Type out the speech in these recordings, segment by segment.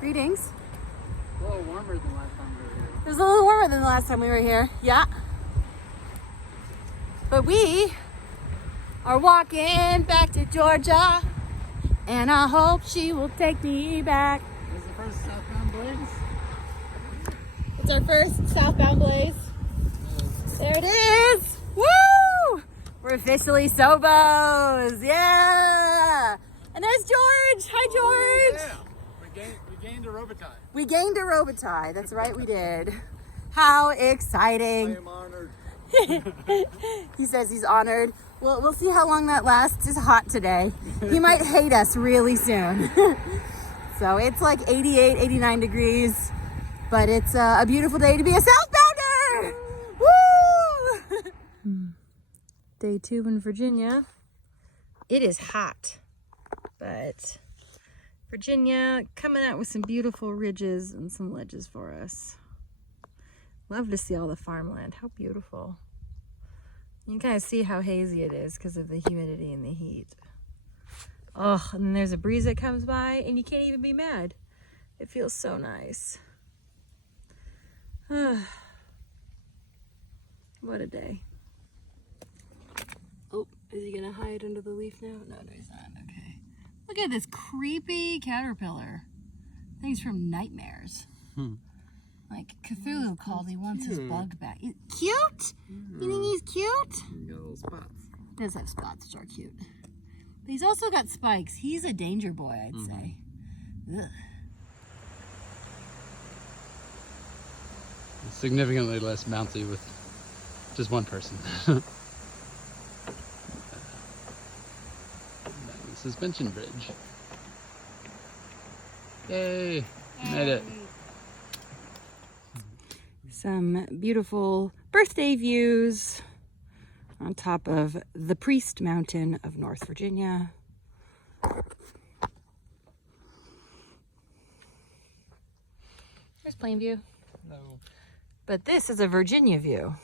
Greetings. A little warmer than last time we were here. It was a little warmer than the last time we were here. Yeah. But we are walking back to Georgia, and I hope she will take me back. This is the first southbound blaze. It's our first southbound blaze. There it is. Woo! We're officially SOBOs. Yeah. And there's George. Hi, George. Yeah. We gained a Robitaille. We gained a Robitaille. That's right, we did. How exciting. I am honored. He says he's honored. Well, we'll see how long that lasts. It's hot today. He might hate us really soon. So it's like 88, 89 degrees, but it's a beautiful day to be a southbounder. Woo! Day 2 in Virginia. It is hot, but Virginia coming out with some beautiful ridges and some ledges for us. Love to see all the farmland. How beautiful. You can kind of see how hazy it is because of the humidity and the heat. Oh, and then there's a breeze that comes by and you can't even be mad. It feels so nice. What a day. Oh, is he gonna hide under the leaf now? No, he's not. Okay. Look at this creepy caterpillar. Thing's from Nightmares. Like Cthulhu called, he wants his bug back. Cute? You think he's cute? You got little spots. He does have spots, which are cute. But he's also got spikes. He's a danger boy, I'd say. Ugh. Significantly less bouncy with just one person. The suspension bridge. Yay! Made it. Some beautiful birthday views on top of the Priest Mountain of North Virginia. There's Plainview. No. But this is a Virginia view.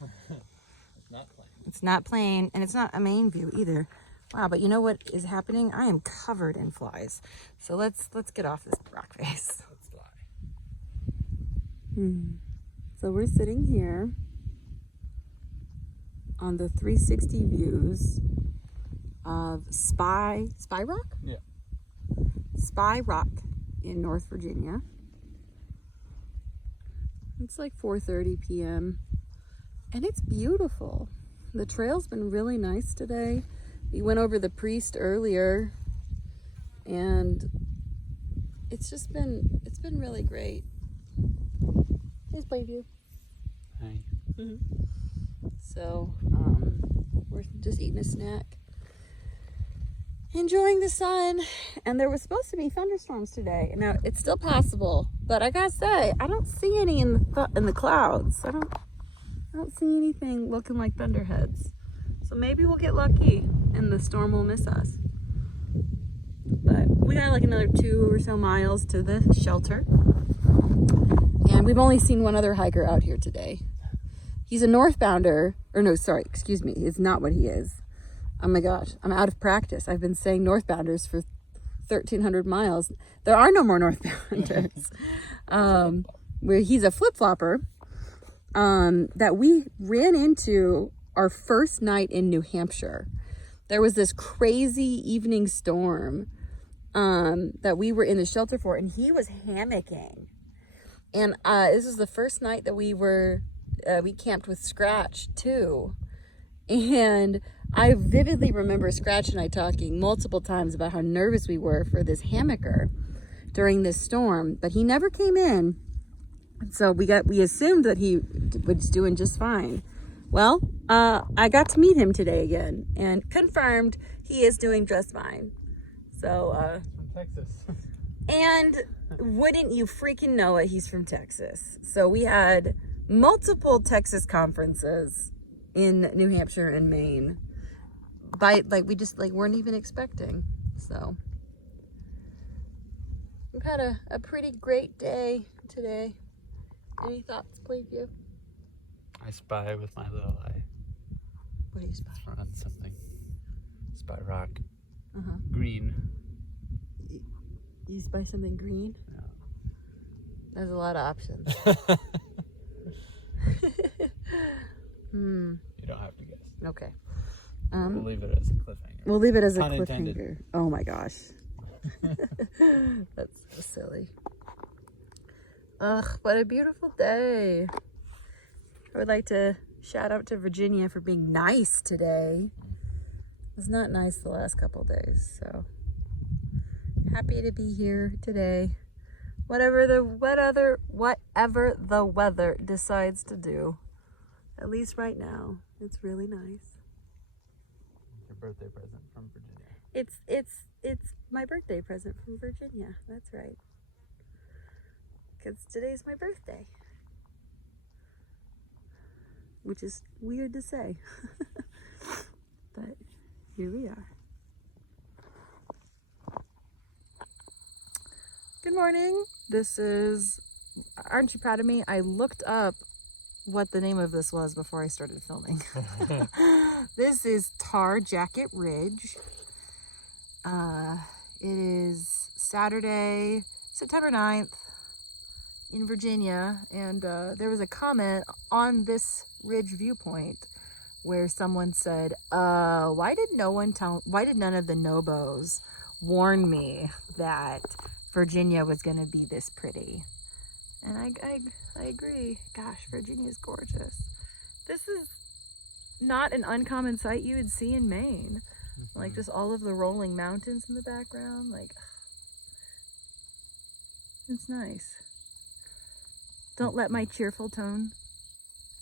It's not plain. It's not plain, and it's not a main view either. Wow, but you know what is happening? I am covered in flies. So let's get off this rock face. Let's fly. So we're sitting here on the 360 views of Spy Rock? Yeah. Spy Rock in North Virginia. It's like 4:30 p.m. and it's beautiful. The trail's been really nice today. We went over the Priest earlier and it's been really great. Here's Plainview. Hi. So we're just eating a snack, enjoying the sun, and there was supposed to be thunderstorms today. Now it's still possible, but I gotta say I don't see any in the clouds. I don't see anything looking like thunderheads. So maybe we'll get lucky and the storm will miss us. But we got like another 2 or so miles to the shelter. And we've only seen one other hiker out here today. He's a northbounder, or no, sorry, excuse me, it's not what he is. Oh my gosh, I'm out of practice. I've been saying northbounders for 1,300 miles. There are no more northbounders. Where he's a flip-flopper that we ran into our first night in New Hampshire. There was this crazy evening storm that we were in the shelter for, and he was hammocking. And this was the first night that we camped with Scratch too. And I vividly remember Scratch and I talking multiple times about how nervous we were for this hammocker during this storm, but he never came in. So we assumed that he was doing just fine. Well, I got to meet him today again and confirmed he is doing just fine. So, From Texas. And wouldn't you freaking know it, he's from Texas. So we had multiple Texas conferences in New Hampshire and Maine. We just weren't even expecting. So we've had a pretty great day today. Any thoughts, Plainview? I spy with my little eye. What do you spy? On something. Spy rock. Uh-huh. Green. You buy something green? No. There's a lot of options. You don't have to guess. Okay. We'll leave it as a cliffhanger. We'll leave it as a Pun cliffhanger. intended. Oh my gosh. That's so silly. Ugh, what a beautiful day. I would like to shout out to Virginia for being nice today. It's not nice the last couple days, so happy to be here today. Whatever the weather decides to do. At least right now, it's really nice. Your birthday present from Virginia. It's my birthday present from Virginia. That's right. Because today's my birthday. Which is weird to say. But here we are. Good morning. This is, aren't you proud of me? I looked up what the name of this was before I started filming. This is Tar Jacket Ridge. It is Saturday, September 9th in Virginia, and there was a comment on this ridge viewpoint where someone said, why did none of the Nobos warn me that Virginia was going to be this pretty? And I agree. Gosh, Virginia is gorgeous. This is not an uncommon sight you would see in Maine. Like just all of the rolling mountains in the background. Like, it's nice. Don't let my cheerful tone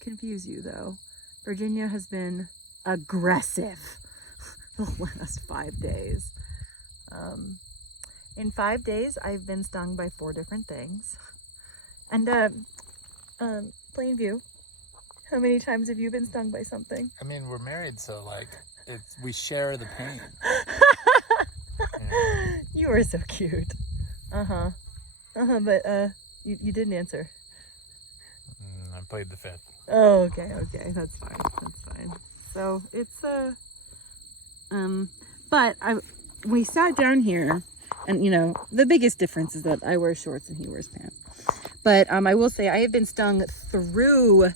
confuse you, though. Virginia has been aggressive the last 5 days. In 5 days, I've been stung by 4 different things. And Plainview, how many times have you been stung by something? I mean, we're married, so like, we share the pain. Yeah. You are so cute. But you didn't answer. I played the fifth. Oh, okay, that's fine. So it's but we sat down here, and you know the biggest difference is that I wear shorts and he wears pants. But I will say I have been stung through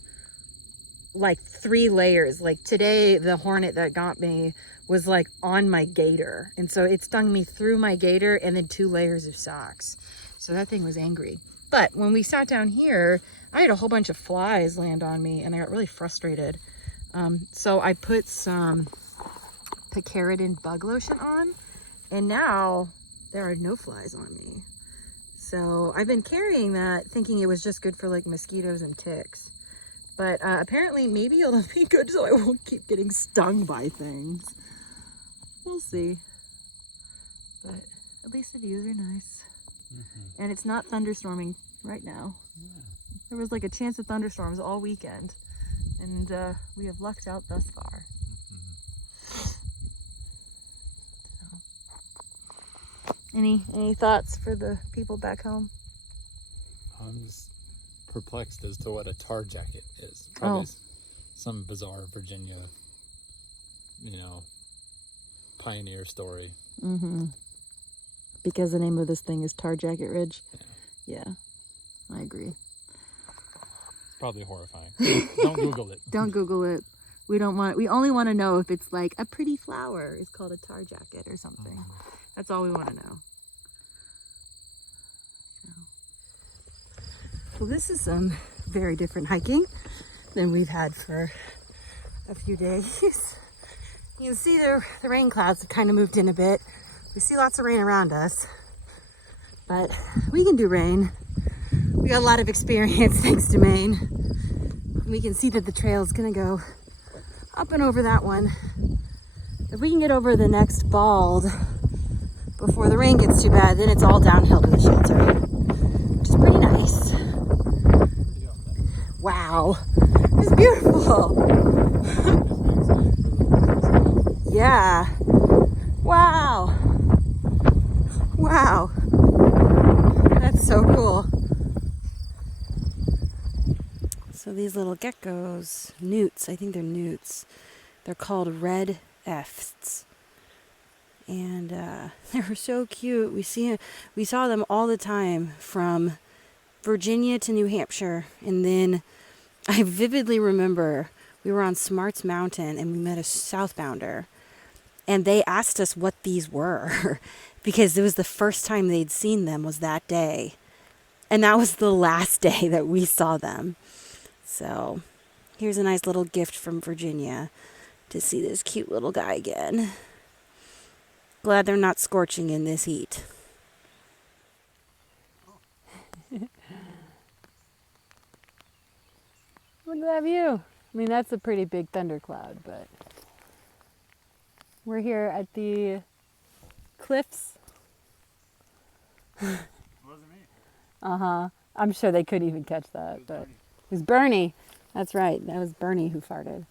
like 3 layers. Like today, the hornet that got me was like on my gaiter, and so it stung me through my gaiter and then 2 layers of socks. So that thing was angry. But when we sat down here, I had a whole bunch of flies land on me, and I got really frustrated. So I put some picaridin bug lotion on, and now there are no flies on me. So I've been carrying that thinking it was just good for like mosquitoes and ticks. But apparently maybe it'll be good so I won't keep getting stung by things. We'll see. But at least the views are nice. And it's not thunderstorming right now. Yeah. There was like a chance of thunderstorms all weekend. And we have lucked out thus far. Any thoughts for the people back home? I'm just perplexed as to what a tar jacket is. Probably some bizarre Virginia, pioneer story. Because the name of this thing is Tar Jacket Ridge. Yeah, I agree. Probably horrifying. Don't Google it. Don't Google it. We only want to know if it's like a pretty flower is called a tar jacket or something. That's all we want to know. Well, this is some very different hiking than we've had for a few days. You can see the rain clouds have kind of moved in a bit. We see lots of rain around us, but we can do rain. We got a lot of experience thanks to Maine. We can see that the trail is gonna go up and over that one. If we can get over the next bald before the rain gets too bad, then it's all downhill to the shelter, which is pretty nice. Wow, it's beautiful. Yeah. Wow. Wow. That's so cool. So these little geckos, newts, I think they're newts. They're called red efts. And they were so cute. We saw them all the time from Virginia to New Hampshire. And then I vividly remember we were on Smarts Mountain and we met a southbounder. And they asked us what these were because it was the first time they'd seen them was that day. And that was the last day that we saw them. So here's a nice little gift from Virginia to see this cute little guy again. Glad they're not scorching in this heat. Look at that view. I mean, that's a pretty big thundercloud, but we're here at the cliffs. Wasn't me. I'm sure they couldn't even catch that, but it was Bernie. That's right. That was Bernie who farted.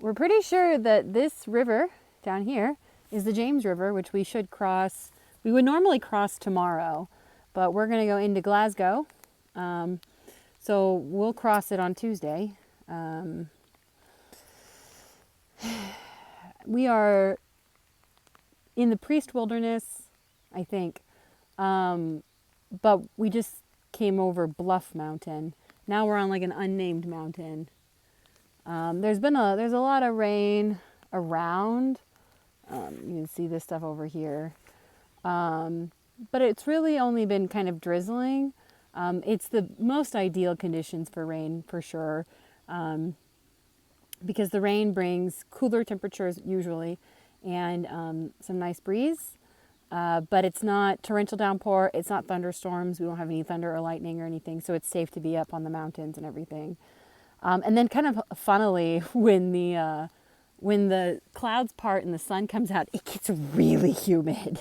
We're pretty sure that this river down here is the James River, which we should cross. We would normally cross tomorrow, but we're going to go into Glasgow. So we'll cross it on Tuesday. We are in the Priest Wilderness, I think. But we just came over Bluff Mountain. Now we're on like an unnamed mountain. There's a lot of rain around. You can see this stuff over here. But it's really only been kind of drizzling. It's the most ideal conditions for rain for sure. Because the rain brings cooler temperatures usually and some nice breeze. But it's not torrential downpour. It's not thunderstorms. We don't have any thunder or lightning or anything. So it's safe to be up on the mountains and everything. And then kind of funnily, when the clouds part and the sun comes out, it gets really humid.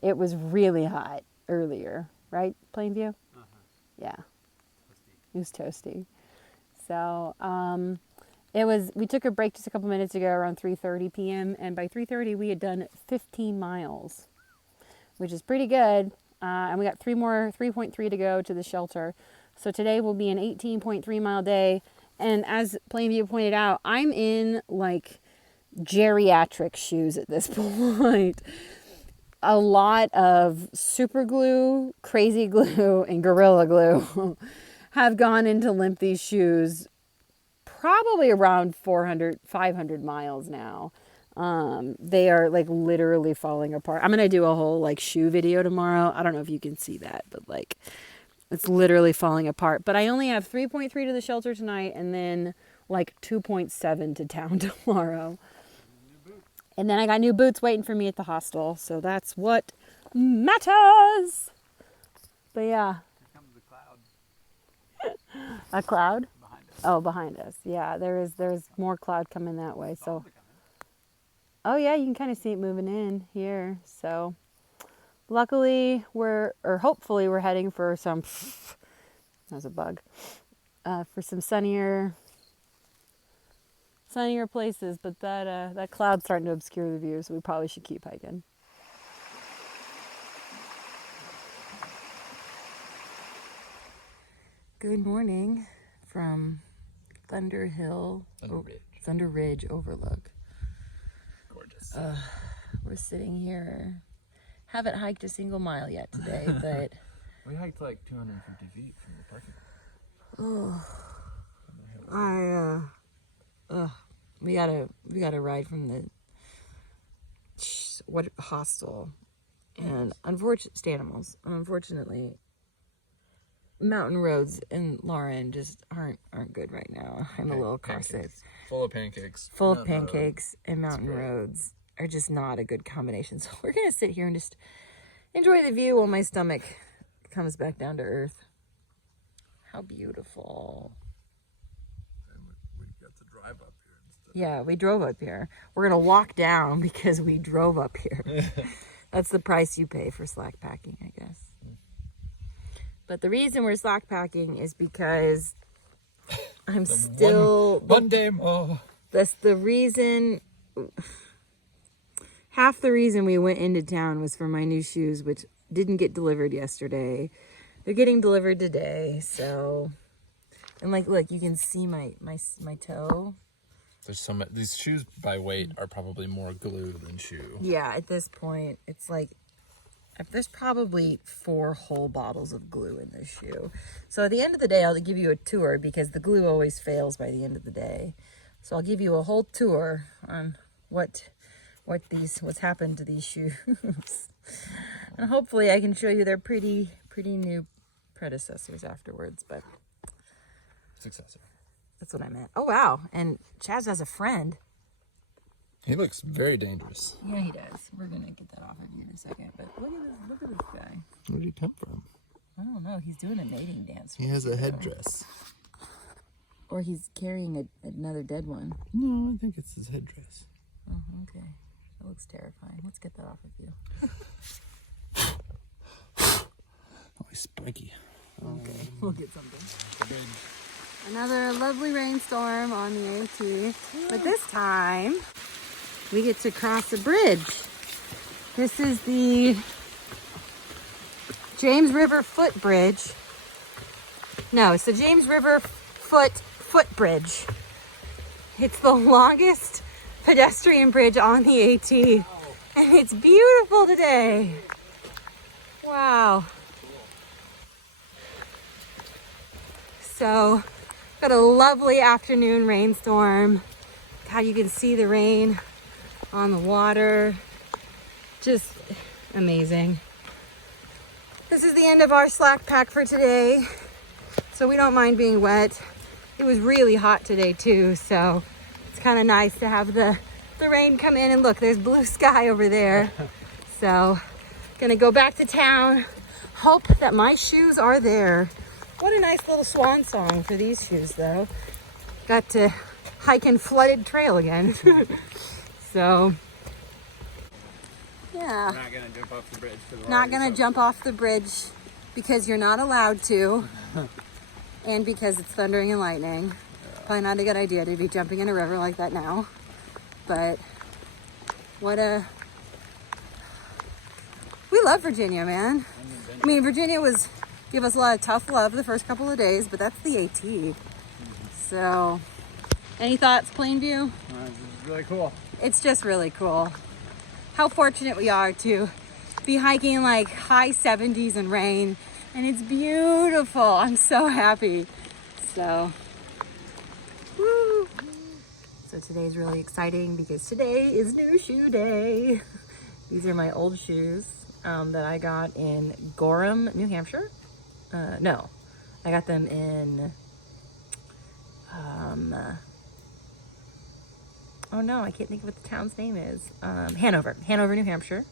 It was really hot earlier, right, Plainview? Uh-huh. Yeah. Toasty. It was toasty. So we took a break just a couple minutes ago around 3:30 p.m. And by 3:30 we had done 15 miles, which is pretty good. And we got 3.3 to go to the shelter. So today will be an 18.3 mile day. And as Plainview pointed out, I'm in like geriatric shoes at this point. A lot of super glue, crazy glue, and gorilla glue have gone into limp these shoes probably around 500 miles now. They are like literally falling apart. I'm going to do a whole like shoe video tomorrow. I don't know if you can see that, but like it's literally falling apart. But I only have 3.3 to the shelter tonight and then like 2.7 to town tomorrow. And then I got new boots waiting for me at the hostel. So that's what matters. But yeah. Here comes the cloud. A cloud? Behind us. Oh, behind us. Yeah, there's more cloud coming that way. So. Oh yeah, you can kind of see it moving in here. So luckily hopefully we're heading for some, that was a bug, for some sunnier places, but that cloud's starting to obscure the view, so we probably should keep hiking. Good morning from Thunder Ridge Overlook. Gorgeous. We're sitting here. Haven't hiked a single mile yet today, but we hiked like 250 feet from the parking lot. We got a ride from the hostel, and unfortunately, mountain roads in Lauren just aren't good right now. I'm a little car sick. Full of pancakes. And mountain roads are just not a good combination. So we're gonna sit here and just enjoy the view while my stomach comes back down to earth. How beautiful. And we got to drive up here instead. Yeah, we drove up here. We're gonna walk down because we drove up here. That's the price you pay for slack packing, I guess. But the reason we're slack packing is because I'm still one day more. That's the reason. Half the reason we went into town was for my new shoes, which didn't get delivered yesterday. They're getting delivered today, so. And like, look, you can see my toe. There's so much. These shoes by weight are probably more glue than shoe. Yeah, at this point, it's like there's probably 4 whole bottles of glue in this shoe. So at the end of the day, I'll give you a tour because the glue always fails by the end of the day. So I'll give you a whole tour on what's happened to these shoes. And hopefully I can show you their pretty new predecessors afterwards, but Successor. that's what I meant. Oh wow, and Chaz has a friend. He looks very dangerous. Yeah, he does. We're gonna get that off of you in a second, but look at this guy. Where did he come from? I don't know, he's doing a mating dance. He has a headdress. Or he's carrying another dead one. No, I think it's his headdress. Oh, okay. That looks terrifying. Let's get that off of you. Oh, he's spiky. Okay, we'll get something. Another lovely rainstorm on the AT, but this time we get to cross a bridge. This is the James River Footbridge. No, it's the James River Footbridge. It's the longest pedestrian bridge on the AT, and it's beautiful today. Wow. So, got a lovely afternoon rainstorm. God, you can see the rain on the water. Just amazing. This is the end of our slack pack for today. So we don't mind being wet. It was really hot today too, so it's kind of nice to have the rain come in, and look, there's blue sky over there. So, gonna go back to town. Hope that my shoes are there. What a nice little swan song for these shoes though. Got to hike in flooded trail again. So, yeah. We're not gonna jump off the bridge. Not gonna jump off the bridge because you're not allowed to. And because it's thundering and lightning. Probably not a good idea to be jumping in a river like that now. But we love Virginia, man. I mean, Virginia gave us a lot of tough love the first couple of days, but that's the AT. So, any thoughts, Plainview? It's really cool. It's just really cool. How fortunate we are to be hiking in like high 70s and rain, and it's beautiful. I'm so happy. So, woo. So today's really exciting because today is new shoe day. These are my old shoes that I got in Gorham, New Hampshire. No, I got them in, oh no, I can't think of what the town's name is. Hanover, New Hampshire.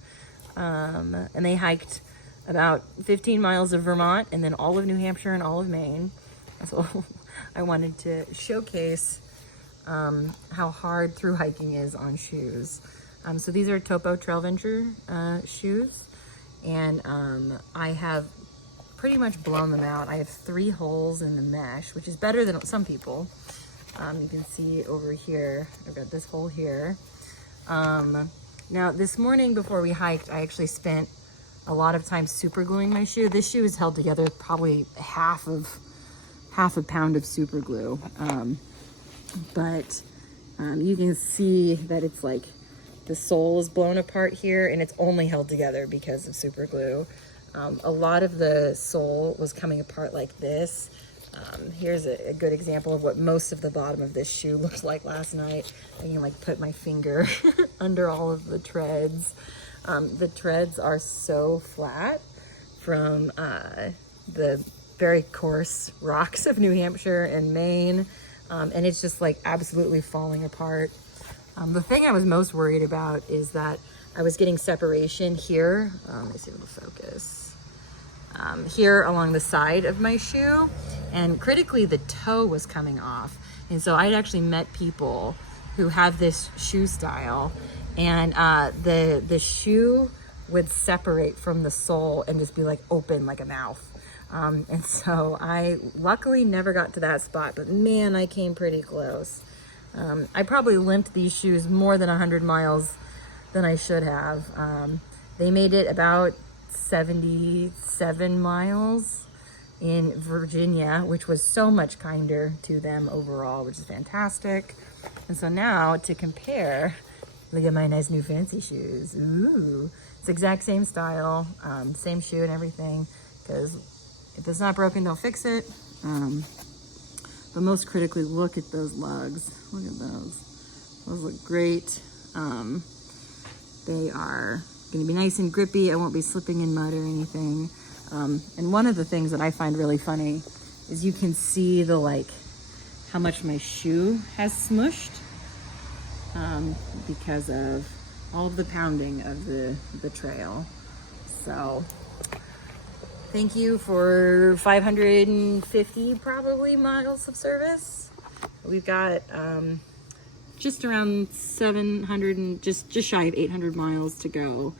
And they hiked about 15 miles of Vermont and then all of New Hampshire and all of Maine. So I wanted to showcase how hard through hiking is on shoes. So these are Topo Trail Venture shoes, and I have pretty much blown them out. I have 3 holes in the mesh, which is better than some people. You can see over here, I've got this hole here. Now this morning before we hiked, I actually spent a lot of time super gluing my shoe. This shoe is held together with probably half a pound of super glue. But you can see that it's like the sole is blown apart here, and it's only held together because of super glue. A lot of the sole was coming apart like this. Here's a good example of what most of the bottom of this shoe looked like last night. I can like put my finger under all of the treads. The treads are so flat from the very coarse rocks of New Hampshire and Maine. And it's just like absolutely falling apart. The thing I was most worried about is that I was getting separation here. Let me see if it'll focus. Here along the side of my shoe, and critically the toe was coming off. And so I'd actually met people who have this shoe style, and the shoe would separate from the sole and just be like open like a mouth. And so I luckily never got to that spot, but man, I came pretty close. I probably limped these shoes more than 100 miles than I should have. They made it about 77 miles in Virginia, which was so much kinder to them overall, which is fantastic. And so now to compare, look at my nice new fancy shoes. Ooh, it's the exact same style, same shoe and everything, because if it's not broken, don't fix it. But most critically, look at those lugs. Look at those. Those look great. They are going to be nice and grippy. I won't be slipping in mud or anything. And one of the things that I find really funny is you can see the how much my shoe has smushed because of all of the pounding of the trail. So thank you for 550 probably miles of service. We've got just around 700 and just shy of 800 miles to go.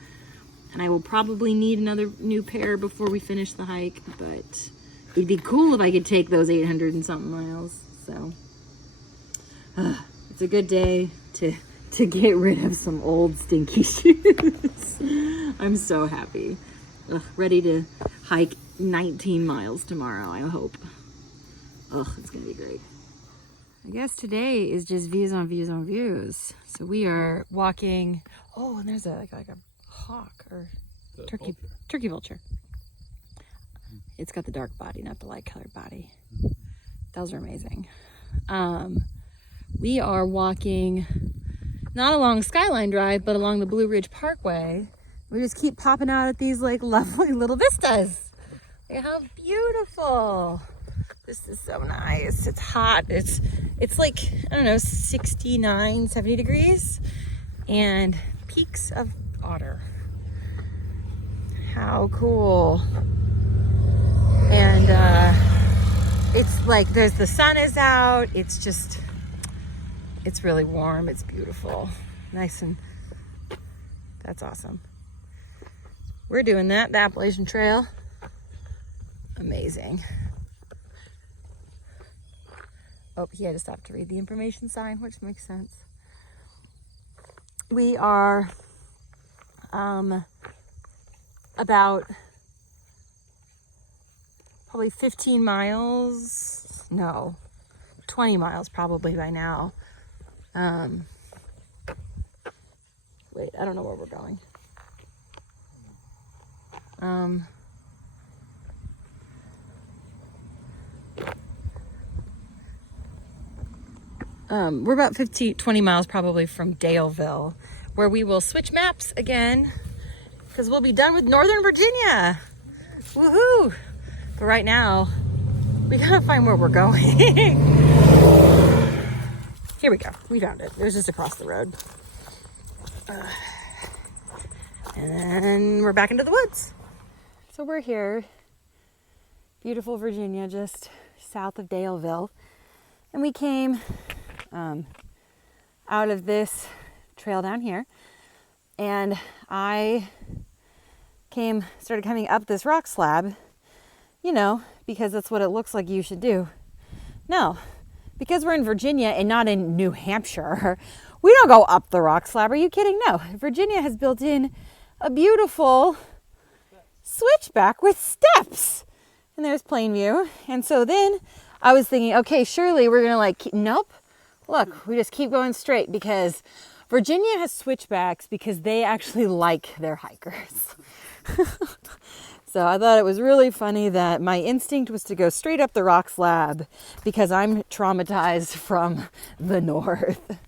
And I will probably need another new pair before we finish the hike, but it'd be cool if I could take those 800 and something miles. So it's a good day to get rid of some old stinky shoes. I'm so happy. Ready to hike 19 miles tomorrow, I hope. It's gonna be great. I guess today is just views on views on views. So we are walking. Oh, and there's like a hawk or turkey vulture. It's got the dark body, not the light colored body. Those are amazing. We are walking not along Skyline Drive, but along the Blue Ridge Parkway. We just keep popping out at these lovely little vistas. Look how beautiful. This is so nice. It's hot. It's like, I don't know, 69, 70 degrees and peaks of otter. How cool. And it's like the sun is out. It's really warm. It's beautiful. Nice, and that's awesome. We're doing that, the Appalachian Trail. Amazing. Oh, he had to stop to read the information sign, which makes sense. We are about probably 15 miles, no, 20 miles probably by now. Wait, I don't know where we're going. We're about 20 miles probably from Daleville, where we will switch maps again because we'll be done with Northern Virginia. Woohoo! But right now, we gotta find where we're going. Here we go. We found it. It was just across the road. And then we're back into the woods. So we're here, beautiful Virginia, just south of Daleville. And we came out of this trail down here, and I started coming up this rock slab, because that's what it looks like you should do. No, because we're in Virginia and not in New Hampshire, we don't go up the rock slab. Are you kidding? No, Virginia has built in a beautiful switchback with steps, and there's Plainview. And so then I was thinking, okay, surely we're gonna nope. Look, we just keep going straight because Virginia has switchbacks because they actually like their hikers. So I thought it was really funny that my instinct was to go straight up the rock slab because I'm traumatized from the north.